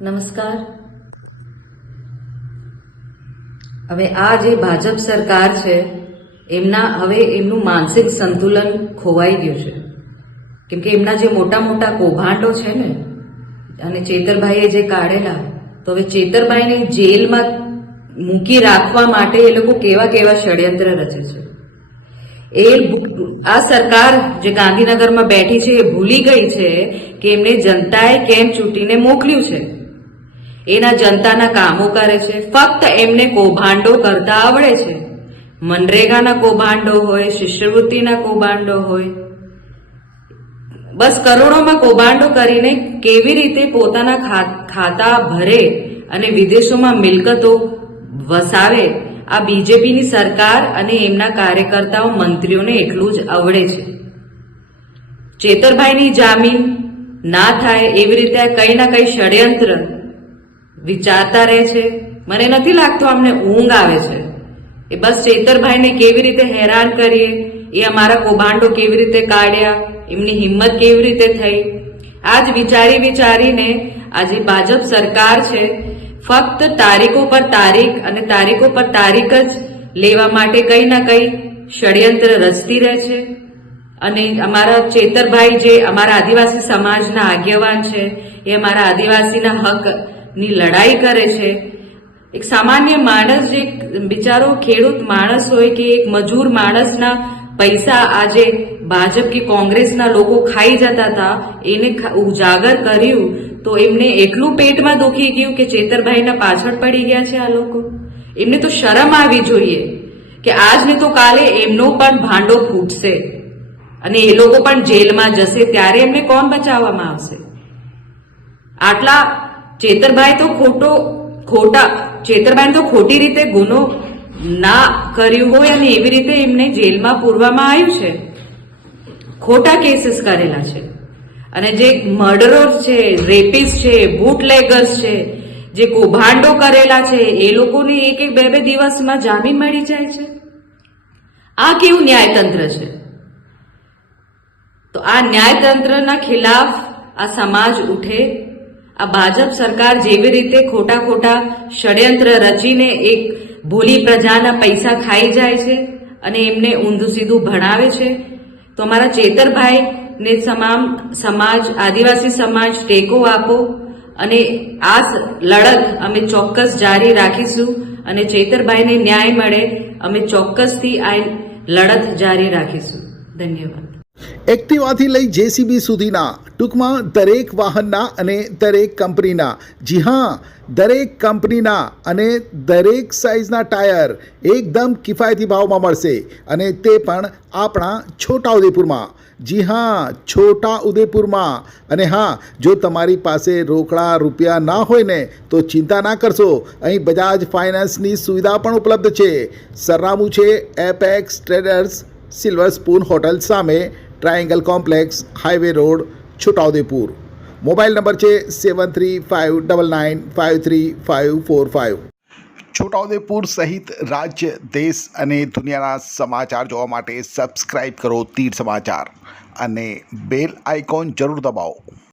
નમસ્કાર. હવે આ જે ભાજપ સરકાર છે એમનું માનસિક સંતુલન ખોવાઈ ગયું છે, કેમ કે એમના જે મોટા મોટા કૌભાંડો છે ને, અને ચેતરભાઈએ જે કાઢેલા, તો હવે ચેતરભાઈને જેલમાં મૂકી રાખવા માટે એ લોકો કેવા કેવા ષડયંત્ર રચે છે. આ સરકાર જે ગાંધીનગરમાં બેઠી છે એ ભૂલી ગઈ છે કે એમને જનતાએ કેમ ચૂંટીને મોકલ્યું છે. એના જનતાના કામો કરે છે, ફક્ત એમને કૌભાંડો કરતા આવડે છે. મનરેગાના કૌભાંડો હોય, શિષ્યવૃત્તિના કૌભાંડો હોય, બસ કરોડોમાં કૌભાંડો કરીને કેવી રીતે પોતાના ખાતા ભરે અને વિદેશોમાં મિલકતો વસાવે, આ બીજેપીની સરકાર અને એમના કાર્યકર્તાઓ મંત્રીઓને એટલું જ આવડે છે. ચેતરભાઈની જામીન ના થાય એવી રીતે કઈ ના કઈ ષડયંત્ર વિચારતા રહે છે. મને નથી લાગતું અમને ઊંઘ આવે છે. એ બસ ચેતરભાઈને કેવી રીતે હેરાન કરીએ, એ અમારા કૌભાંડો કેવી રીતે કાઢ્યા, એમની હિંમત કેવી રીતે થઈ, આજ વિચારીને આજે ભાજપ સરકાર છે ફક્ત તારીખો પર તારીખ અને તારીખો પર તારીખ જ લેવા માટે કઈ ના કઈ ષડયંત્ર રચતી રહે છે. અને અમારા ચેતરભાઈ જે અમારા આદિવાસી સમાજના આગેવાન છે, એ અમારા આદિવાસીના હકની લડાઈ કરે છે. એક સામાન્ય માણસ, જે બિચારો ખેડૂત માણસ હોય કે એક મજૂર માણસના પૈસા આજે ભાજપ કે કોંગ્રેસના લોકો ખાઈ જતા હતા, એને ઉજાગર કર્યું તો એમને એટલું પેટમાં દુખી ગયું કે ચેતરભાઈના પાછળ પડી ગયા છે આ લોકો. એમને તો શરમ આવી જોઈએ કે આજ ને તો કાલે એમનો પણ ભાંડો ફૂટશે અને એ લોકો પણ જેલમાં જશે, ત્યારે એમને કોણ બચાવવામાં આવશે? આટલા ચેતરભાઈ તો ખોટી રીતે ગુનો ના કર્યું હોય અને એવી રીતે એમને જેલમાં પૂરવામાં આવ્યું છે, ખોટા કેસીસ કરેલા છે. અને જે મર્ડરર છે, રેપિસ્ટ છે, બુટલેગર્સ છે, જે કૌભાંડો કરેલા છે, એ લોકોને એક બે દિવસમાં જામીન મળી જાય છે. આ કેવું ન્યાયતંત્ર છે? તો આ ન્યાયતંત્રના ખિલાફ આ સમાજ ઉઠે. આ ભાજપ સરકાર જેવી રીતે ખોટા ષડયંત્ર રચીને એક ભોળી પ્રજાના પૈસા ખાઈ જાય છે અને એમને ઊંધું સીધું ભણાવે છે, તો અમારા ચેતરભાઈને તમામ સમાજ, આદિવાસી સમાજ ટેકો આપો અને આ લડત અમે ચોક્કસ જારી રાખીશું. અને ચેતરભાઈને ન્યાય મળે, અમે ચોક્કસથી આ લડત જારી રાખીશું. ધન્યવાદ. એક્ટિવાથી લઈ જેસીબી સુધીના, ટૂંકમાં દરેક વાહનના અને દરેક કંપનીના, જી હા, દરેક કંપનીના અને દરેક સાઇઝના ટાયર એકદમ કિફાયતી ભાવમાં મળશે, અને તે પણ આપણા છોટાઉદેપુરમાં. જી હા, છોટાઉદેપુરમાં. અને હા, જો તમારી પાસે રોકડા રૂપિયા ના હોય ને તો ચિંતા ના કરશો, અહીં બજાજ ફાઇનાન્સની સુવિધા પણ ઉપલબ્ધ છે. સરનામું છે apex traders, silver spoon hotel સામે, triangle complex, highway road, Chhotaudepur. Mobile number છે 7359953545. છોટાઉદેપુર સહિત રાજ્ય, દેશ અને દુનિયાના સમાચાર જોવા માટે સબસ્ક્રાઈબ કરો તીર સમાચાર અને બેલ આઇકોન જરૂર દબાવો.